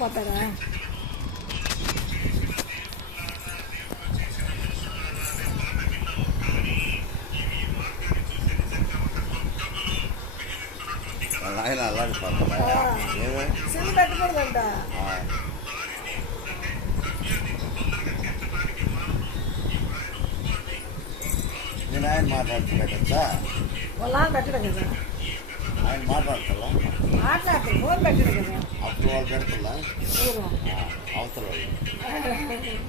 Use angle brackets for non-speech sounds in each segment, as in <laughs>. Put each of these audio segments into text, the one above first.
పోతారా? ఆయన ఏమే? సిమ్ పెట్టకూడదంట. నేను ఆయన మాట్లాడుతున్నాడు కదా వాళ్ళ పెట్టడం కదా. ఆయన మాట్లాడుతుందా మాట్లాడతాడు ఫోన్ కదా. అప్పుడు వాళ్ళు? అవతల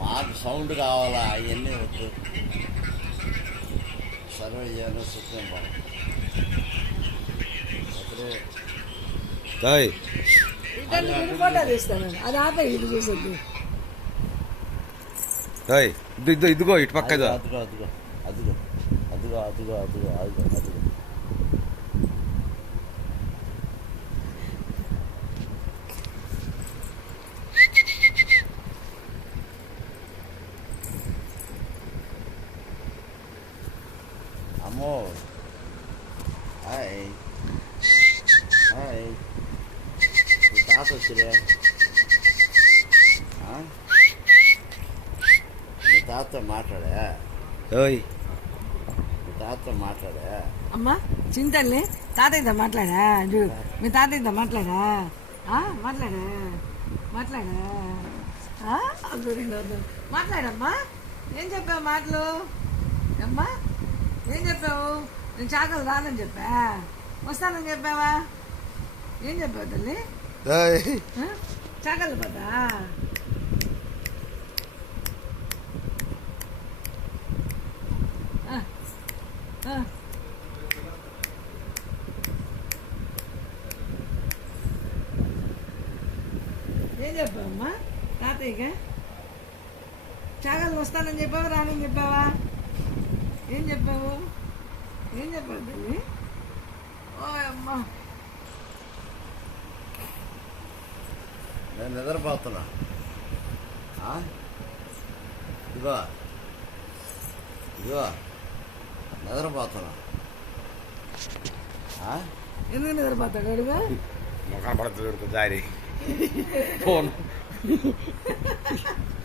మాకు సౌండ్ కావాలా? అవన్నీ వద్దు. సర్వే చేయాలి సుఖం ఫోటో తీస్తాను అది ఆపే ఇది చూసొద్దు. ఇద్దు ఇదిగో ఇటు పక్క అదిగో అదిగో అదిగో. అదిగో అదిగో అదిగో అదిగో. అమ్మో హాయ్ హాయ్ మీ తాత వచ్చిరే? మీ తాత మాట్లాడా ఓయ్. మీ తాత మాట్లాడా అమ్మా చింతల్ని తాతయ్యతో మాట్లాడా? చూడు మీ తాతయ్యతో మాట్లాడా? ఆ? మాట్లాడా? మాట్లాడా. మాట్లాడమ్మా ఏం చెప్పావు మాటలు? అమ్మా ఏం చెప్పావు? నేను చాకలు రాదని చెప్పా. వస్తానని చెప్పావా? ఏం చెప్పావు తల్లి? ఓయ్ ఆ? చాకలు పోతా? ఆ. ఆ. ఏం చెప్పావమ్మా? తాతయ్యగా చాగలు వస్తానని చెప్పావా? రానని చెప్పావా? ఏం చెప్పావు? ఏం చెప్పావు తల్లి ఓ అమ్మా. నేను నిద్రపోతున్నా. ఆ? ఇదిగో. ఇదిగో. నిద్రపోతున్నా. ఆ? ఎందుకు నిద్రపోతాడు అడుగు ముఖం పడుతుంది దారి. ఫోన్. <laughs>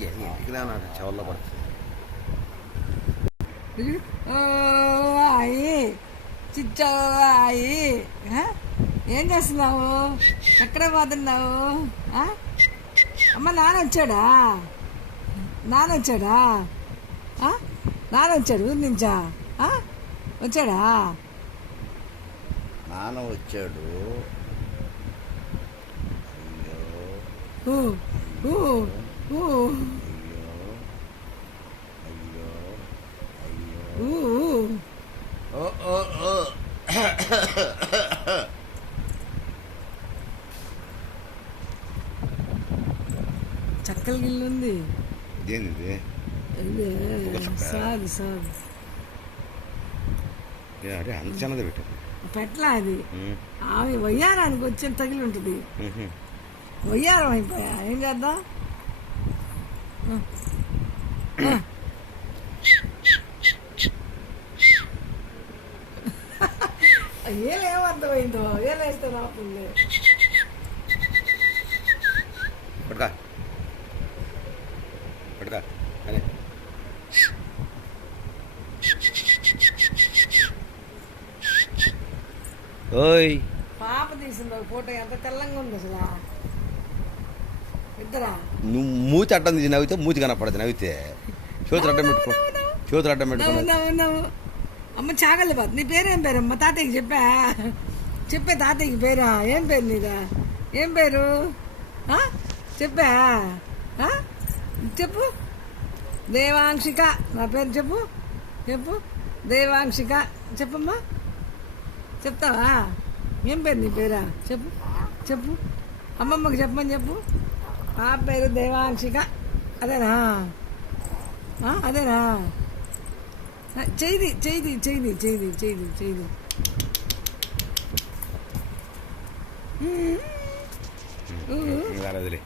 నాకు చెవుల్లో పడుతుంది. అయ్యి ఆ? ఏం చేస్తున్నావు? ఎక్కడ పోతున్నావు? అమ్మ నాన్న వచ్చాడా? నాన్న వచ్చాడా? నాన్న వచ్చాడు ఊరి నుంచా? వచ్చాడా? నాన్న వచ్చాడు. అయ్యో. చక్కల గిల్లు ఉంది ఏంది సాదు సాదు. అరే అంత చిన్నది పెట్టారు పెట్టలా అది. ఆమె వయ్యారానికి వచ్చి తగిలి ఉంటుంది. వయ్యారం అయిపోయా? ఏం చేద్దాం? ఏలేమర్థమైందో ఏలేస్తే రాకుండా పట్టుకా. పట్టుకా. అదే. ఓయ్. పాప తీసింది ఫోటో ఎంత తెల్లంగా ఉంది అసలు. నువ్వు మూతి అడ్డం తీసి నవ్వితే మూతి కనపడదు నవ్వితే. చేతులు అడ్డం పెట్టుకో చేతులు అడ్డం పెట్టుకో అమ్మ చాగలి బాత్ నీ పేరేం పేరమ్మ తాతయ్యకి చెప్పా. చెప్పే తాతయ్యకి పేరా? ఏం పేరు నీదా? ఏం పేరు? చెప్పా? చెప్పు. దేవాంశిక నా పేరు చెప్పు. చెప్పు. దేవాంశిక చెప్పమ్మా. చెప్తావా? ఏం పేరు నీ పేరా? చెప్పు. చెప్పు. అమ్మమ్మకి చెప్పమని చెప్పు. ఆ పేరు దేవాంశిక. అదేనా? అదేనా? చేయి చేయి చేయి చేయి చేయి చేయి. ఇంకా వదిలే